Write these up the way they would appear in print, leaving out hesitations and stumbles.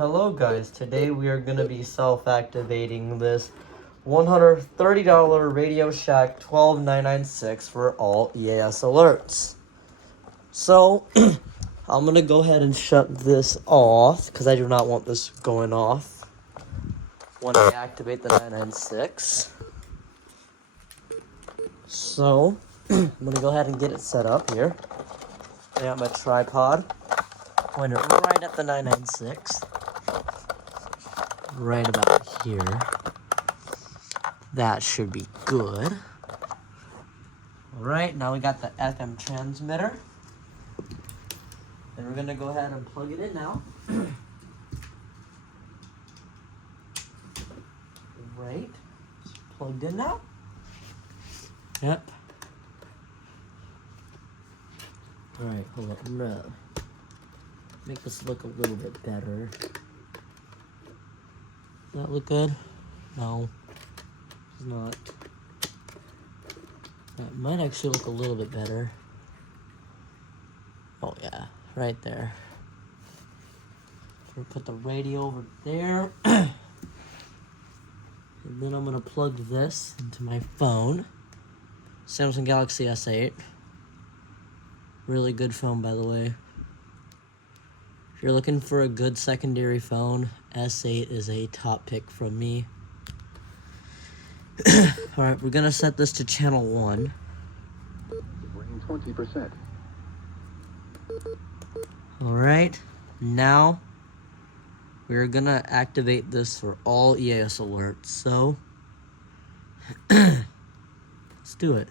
Hello guys, today we are going to be self-activating this $130 Radio Shack 12996 for all EAS alerts. So, I'm going to go ahead and shut this off because I do not want this going off when I activate the 996. So, I'm going to go ahead and get it set up here. I got my tripod, point it right at the 996. Right about here. That should be good. Alright, now we got the FM transmitter. And we're gonna go ahead and plug it in now. Right. It's plugged in now. Yep. Alright, hold up. I'm gonna make this look a little bit better. Does that look good? No. It's not. That might actually look a little bit better. Oh yeah, right there. We'll put the radio over there. And then I'm gonna plug this into my phone. Samsung Galaxy S8. Really good phone, by the way. If you're looking for a good secondary phone, S8 is a top pick from me. Alright, we're gonna set this to channel 1. Rain 20%. Alright, now we're gonna activate this for all EAS alerts, so let's do it.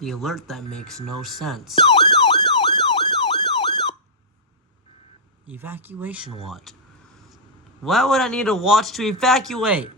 The alert that makes no sense. Evacuation watch. Why would I need a watch to evacuate?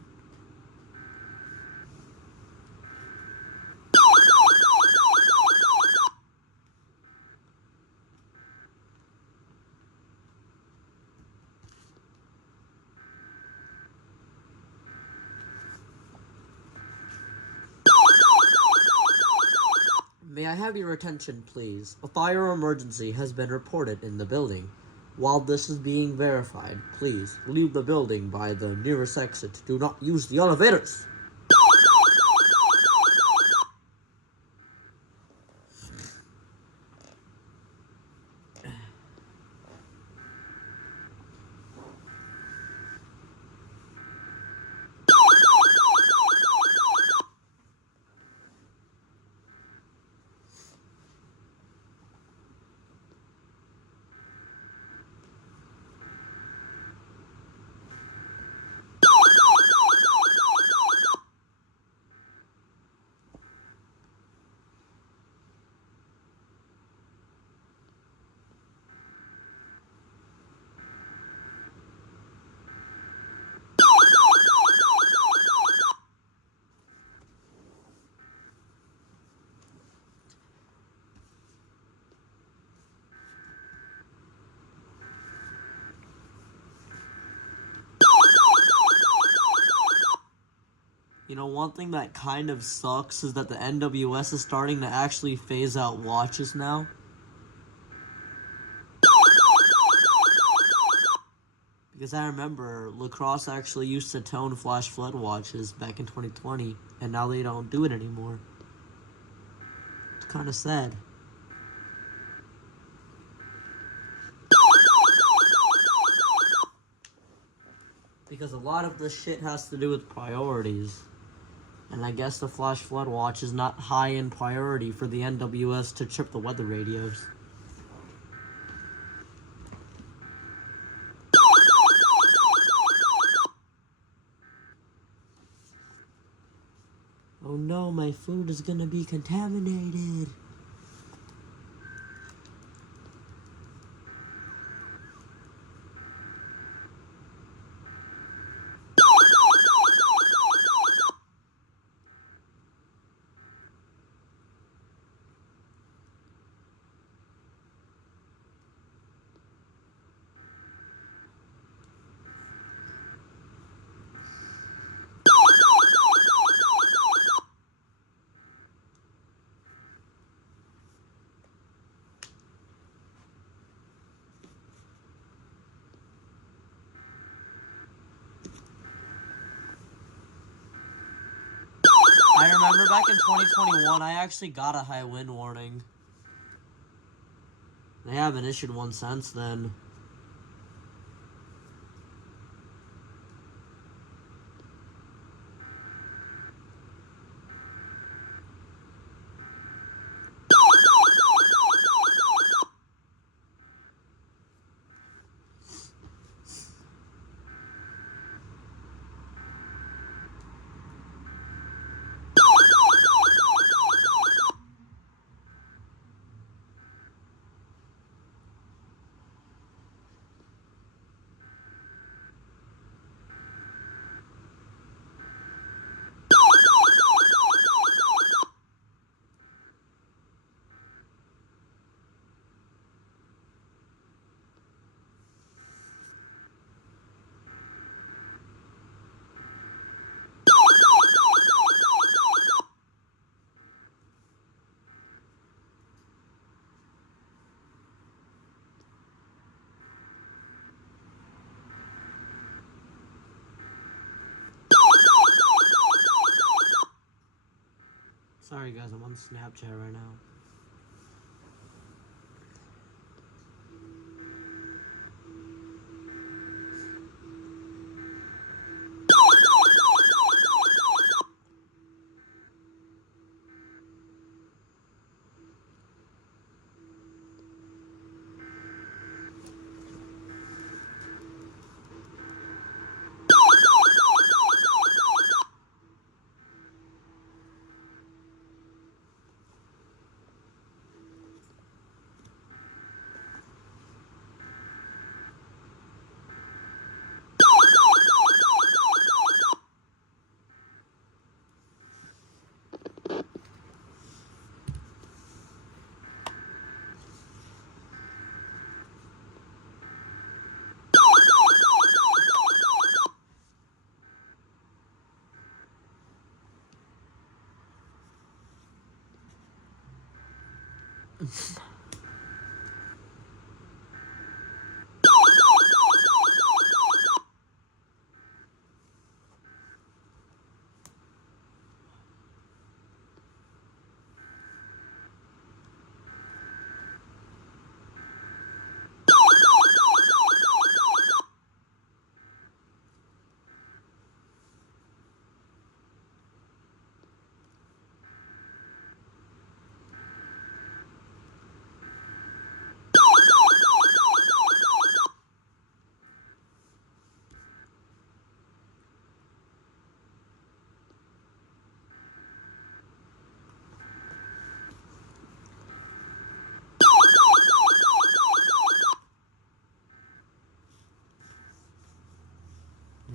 May I have your attention, please? A fire emergency has been reported in the building. While this is being verified, please leave the building by the nearest exit. Do not use the elevators. You know, one thing that kind of sucks is that the NWS is starting to actually phase out watches now. Because I remember Lacrosse actually used to tone flash flood watches back in 2020, and now they don't do it anymore. It's kind of sad. Because a lot of this shit has to do with priorities. And I guess the flash flood watch is not high in priority for the NWS to trip the weather radios. Oh no, my food is gonna be contaminated. I remember back in 2021, I actually got a high wind warning. They haven't issued one since then. Sorry guys, I'm on Snapchat right now.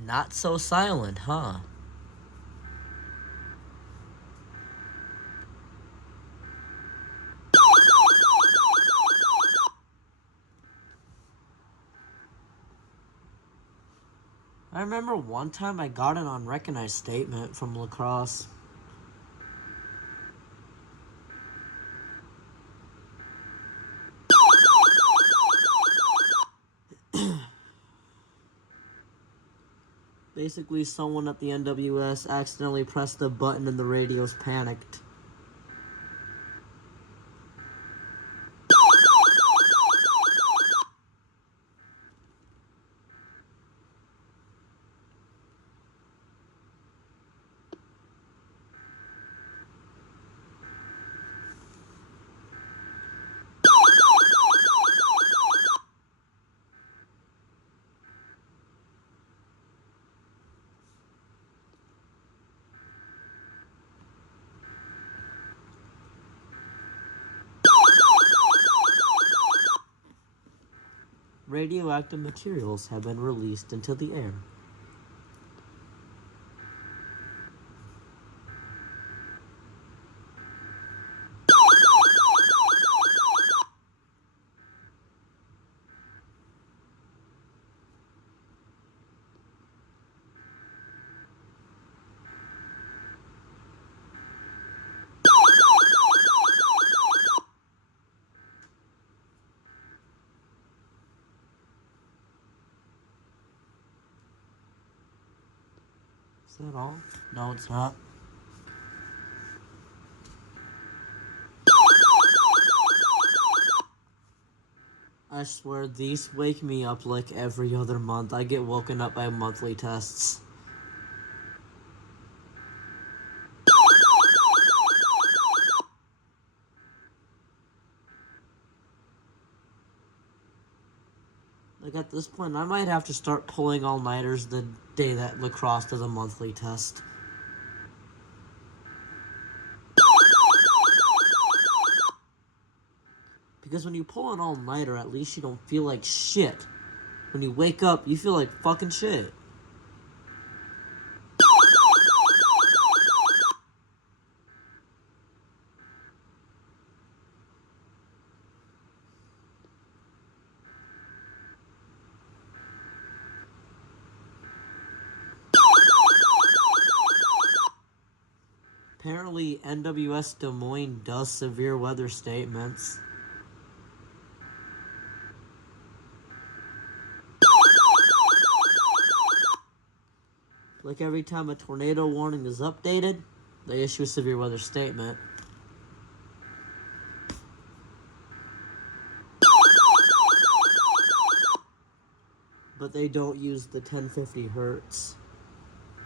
Not so silent, huh? I remember one time I got an unrecognized statement from La Crosse. Basically, someone at the NWS accidentally pressed the button and the radios panicked. Radioactive materials have been released into the air. Is that all? No, it's not. I swear, these wake me up like every other month. I get woken up by monthly tests. Like, at this point, I might have to start pulling all-nighters the day that La Crosse does a monthly test. Because when you pull an all-nighter, at least you don't feel like shit. When you wake up, you feel like fucking shit. Apparently, NWS Des Moines does severe weather statements. Like every time a tornado warning is updated, they issue a severe weather statement. But they don't use the 1050 hertz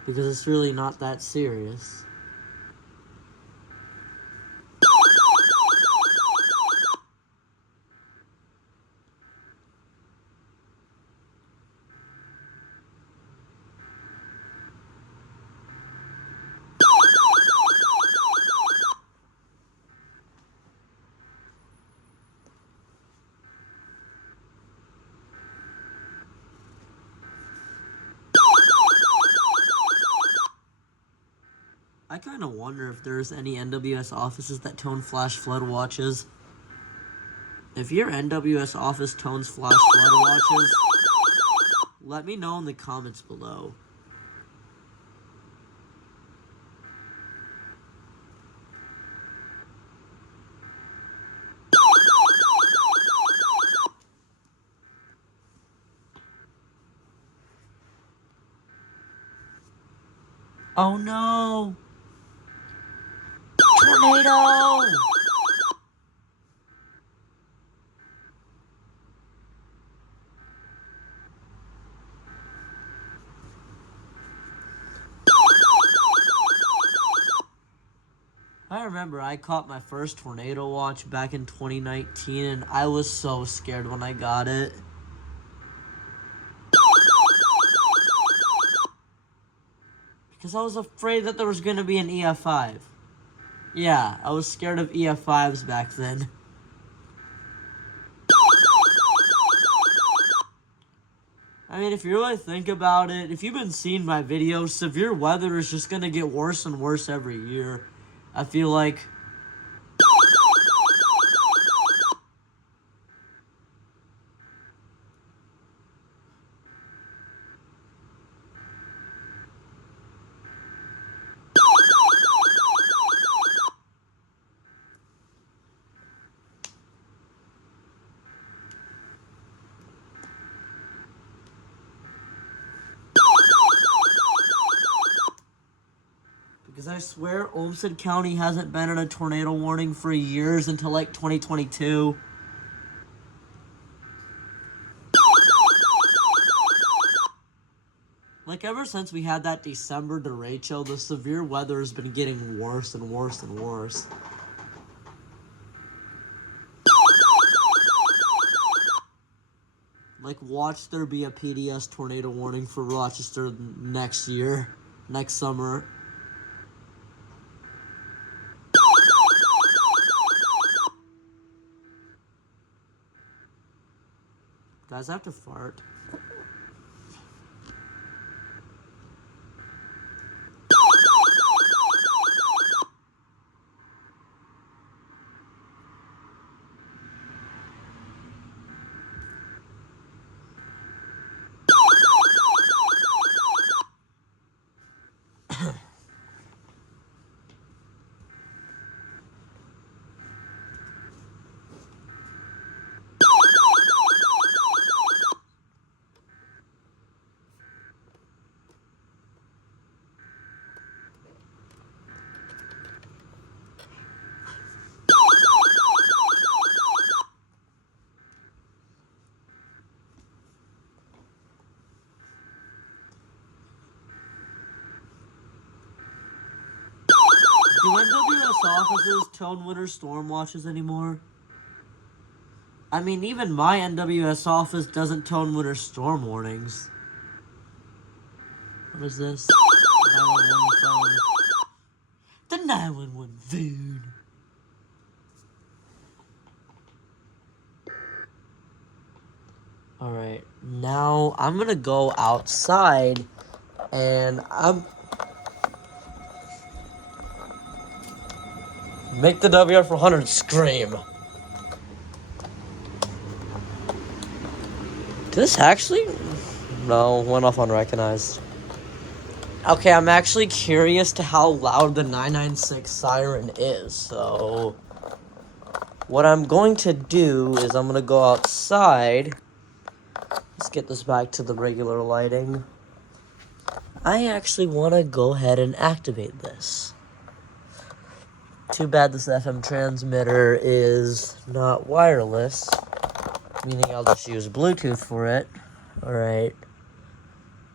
because it's really not that serious. I kind of wonder if there's any NWS offices that tone flash flood watches. If your NWS office tones flash flood watches, let me know in the comments below. Oh no! Tornado! I remember I caught my first tornado watch back in 2019 and I was so scared when I got it. Because I was afraid that there was going to be an EF5. Yeah, I was scared of EF5s back then. I mean, if you really think about it, if you've been seeing my videos, severe weather is just going to get worse and worse every year. I feel like. Because I swear Olmsted County hasn't been in a tornado warning for years until like 2022. Like ever since we had that December derecho, the severe weather has been getting worse and worse and worse. Like watch there be a PDS tornado warning for Rochester next year, next summer. Guys, I have to fart. Do NWS offices tone winter storm watches anymore? I mean, even my NWS office doesn't tone winter storm warnings. What is this? 911 phone. The 911 phone. Alright, now I'm gonna go outside and make the WR400 scream. Did this actually? No, went off unrecognized. Okay, I'm actually curious to how loud the 996 siren is, so what I'm going to do is I'm gonna go outside. Let's get this back to the regular lighting. I actually want to go ahead and activate this. Too bad this FM transmitter is not wireless, meaning I'll just use Bluetooth for it. Alright.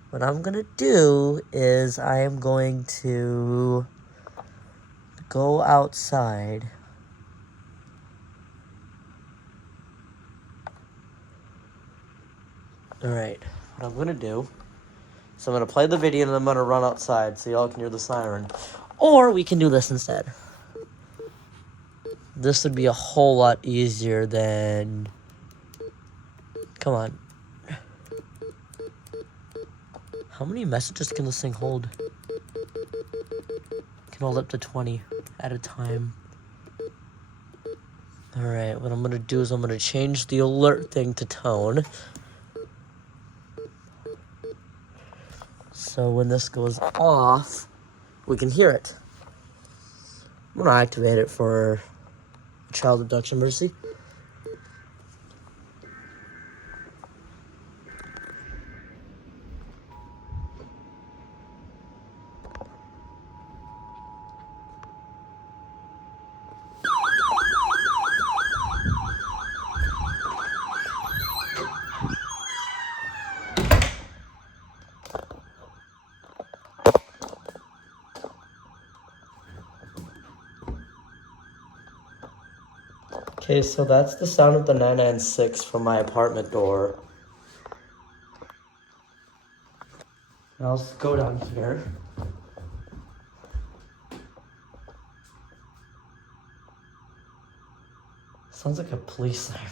What I'm going to do is I am going to go outside. Alright. What I'm going to do is I'm going to play the video and I'm going to run outside so y'all can hear the siren. Or we can do this instead. This would be a whole lot easier than... Come on. How many messages can this thing hold? Can hold up to 20 at a time. Alright, what I'm going to do is I'm going to change the alert thing to tone. So when this goes off, we can hear it. I'm going to activate it for child abduction emergency. Okay, so that's the sound of the 996 from my apartment door. Now let's go down here. Sounds like a police siren.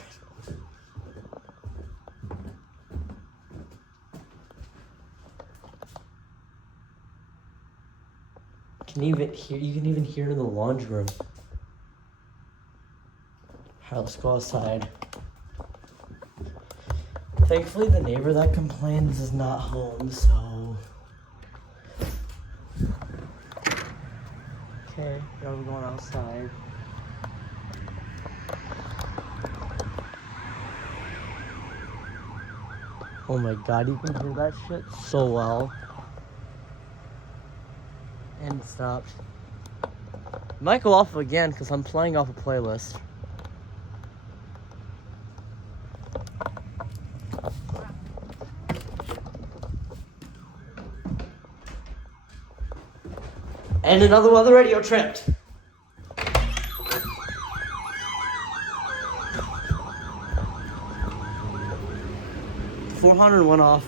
You can even hear it in the laundry room. Alright, let's go outside. Thankfully, the neighbor that complains is not home, so. Okay, now we're going outside. Oh my god, you can hear that shit so well. And it stopped. Might go off again because I'm playing off a playlist. And another weather radio tripped. $400 went off.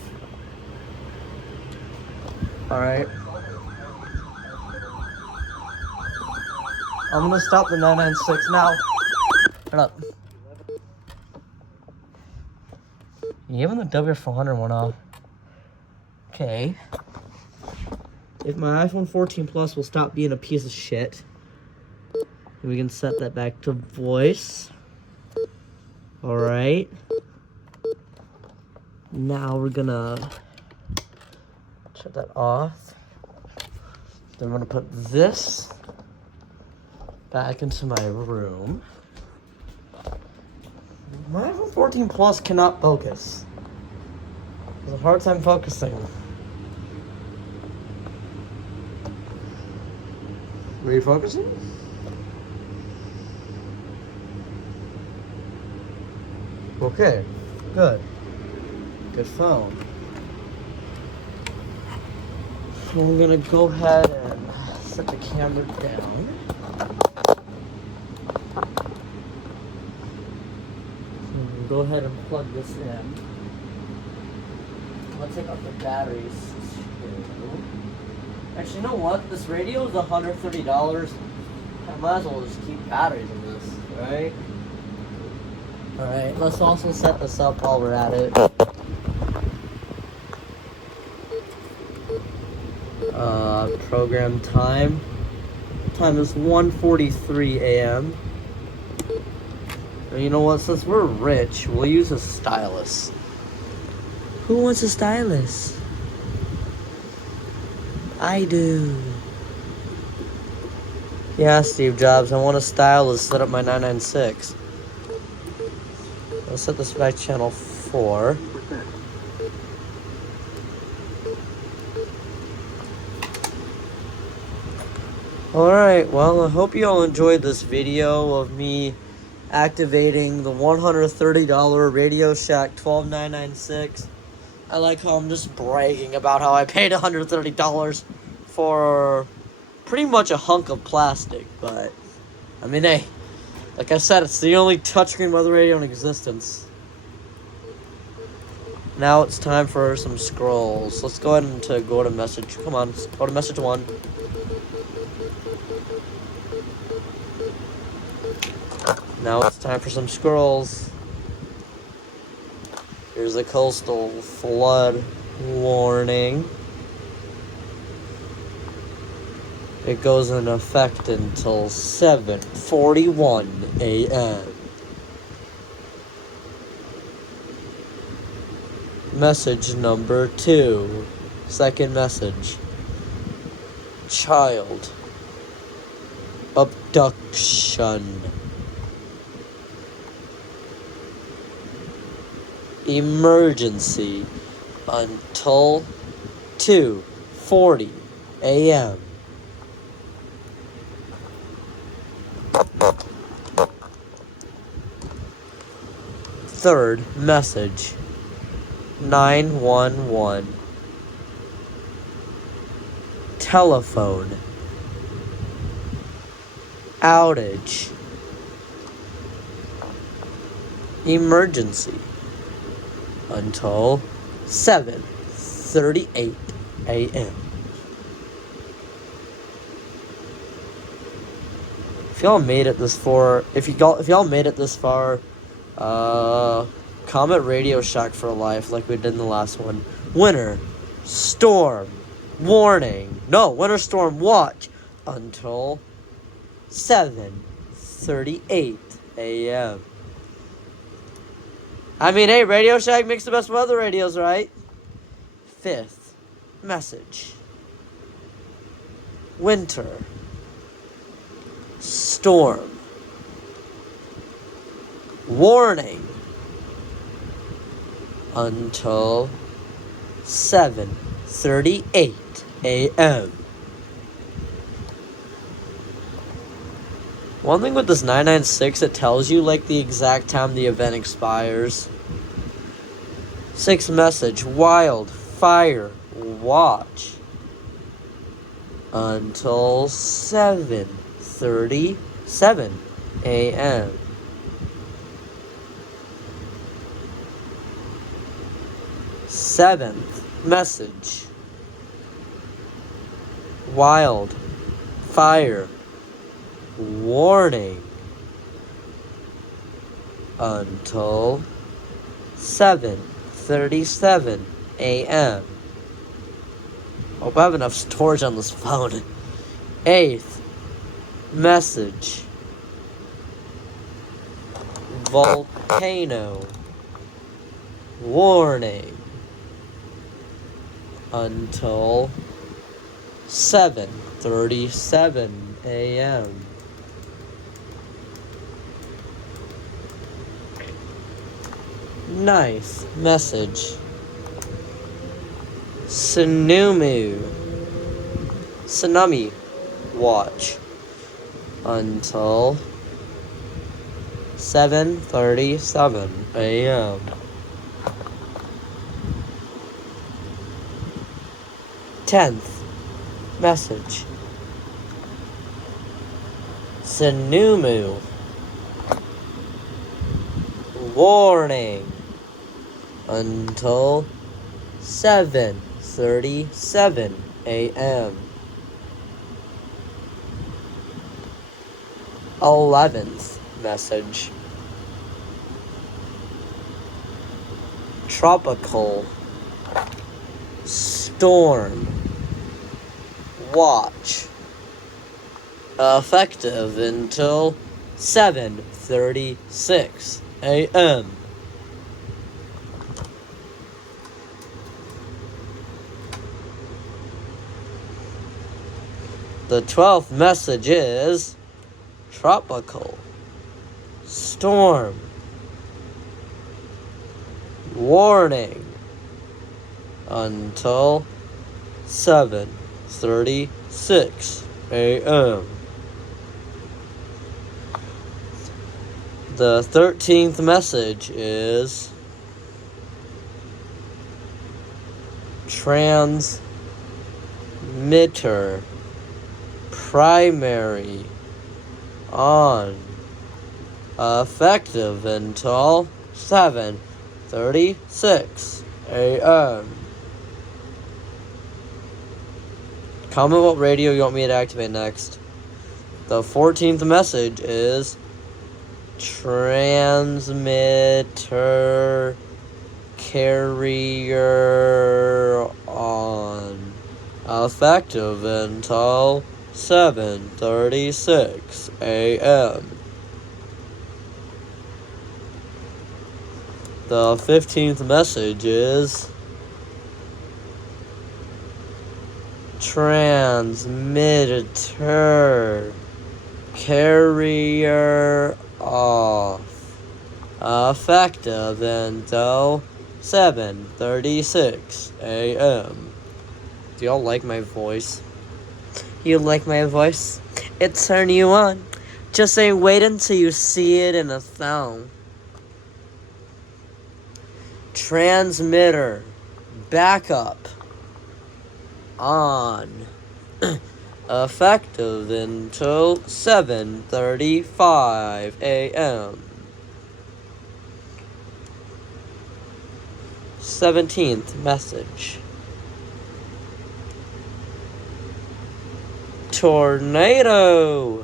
Alright. I'm gonna stop the 996 now. Shut up. Even the W400 went off. Okay. If my iPhone 14 Plus will stop being a piece of shit, we can set that back to voice. Alright. Now we're gonna shut that off. Then we're gonna put this back into my room. My iPhone 14 Plus cannot focus. It's a hard time focusing. Are you focusing? Okay, good. Good phone. I'm gonna go ahead and set the camera down. Go ahead and plug this in. Let's take out the batteries too. Actually, you know what? This radio is $130. I might as well just keep batteries in this, right? Alright, let's also set this up while we're at it. Program time. Time is 1:43 a.m. You know what? Since we're rich, we'll use a stylus. Who wants a stylus? I do. Yeah, Steve Jobs, I want a stylus set up my 996. I'll set this back to channel 4. Alright, well, I hope you all enjoyed this video of me activating the $130 Radio Shack 12996. I like how I'm just bragging about how I paid $130 for pretty much a hunk of plastic, but I mean, hey, like I said, it's the only touchscreen weather radio in existence. Now it's time for some scrolls. Let's go ahead and go to message. Come on, go to message 1. Now it's time for some scrolls. Here's a coastal flood warning. It goes in effect until 7:41 a.m. Message number 2. Second message. Child abduction. Emergency until 2:40 a.m. Third message. 911. Telephone outage. emergency until 7:38 a.m. If y'all made it this far, if y'all made it this far, comment Radio Shack for life like we did in the last one. Winter storm warning. No, winter storm watch until 7:38 a.m. I mean, hey, Radio Shack makes the best weather radios, right? 5th message. Winter storm warning until 7:38 a.m. One thing with this 996, it tells you like the exact time the event expires. 6th message, wildfire watch until 7:37 a.m. 7th message, wildfire warning until 7:37 a.m. Hope I have enough storage on this phone. 8th message, volcano warning until 7:37 a.m. Ninth message, tsunami watch until 7:37 a.m. 10th message, tsunami warning until 7:37 a.m. 11th message, tropical storm watch effective until 7:36 a.m. The 12th message is tropical storm warning until 7:36 a.m. The 13th message is transmitter primary on effective until 7:36 a.m. Comment what radio you want me to activate next. The 14th message is transmitter carrier on effective until 7:36 a.m. The 15th message is transmitter carrier off effective until 7:36 a.m. Do y'all like my voice? You like my voice? It turn you on. Just say wait until you see it in a song. Transmitter backup on effective until 7:35 a.m. 17th message. Tornado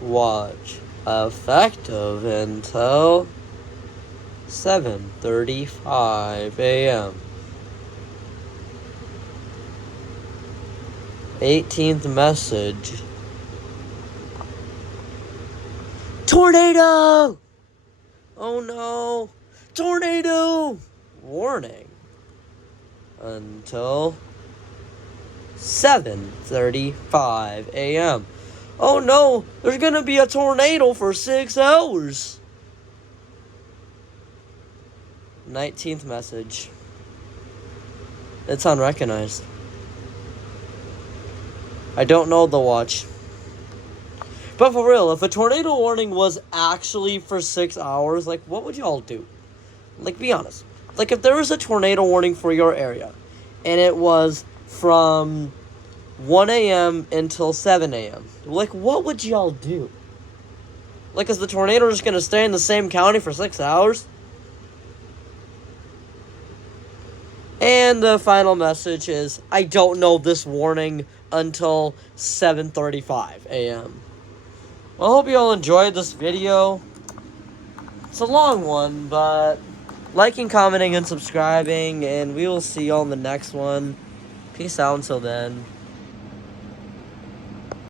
watch effective until 7:35 a.m. 18th message. Tornado! Oh no! Tornado! Warning. Until 7:35 a.m. Oh no! There's gonna be a tornado for 6 hours! 19th message. It's unrecognized. I don't know the watch. But for real, if a tornado warning was actually for 6 hours, like, what would y'all do? Like, be honest. Like, if there was a tornado warning for your area, and it was from 1 a.m. until 7 a.m., like, what would y'all do? Like, is the tornado just gonna stay in the same county for 6 hours? And the final message is, I don't know this warning until 7:35 a.m. Well, I hope you all enjoyed this video. It's a long one, but liking, commenting, and subscribing, and we will see you all in the next one. Peace out until then.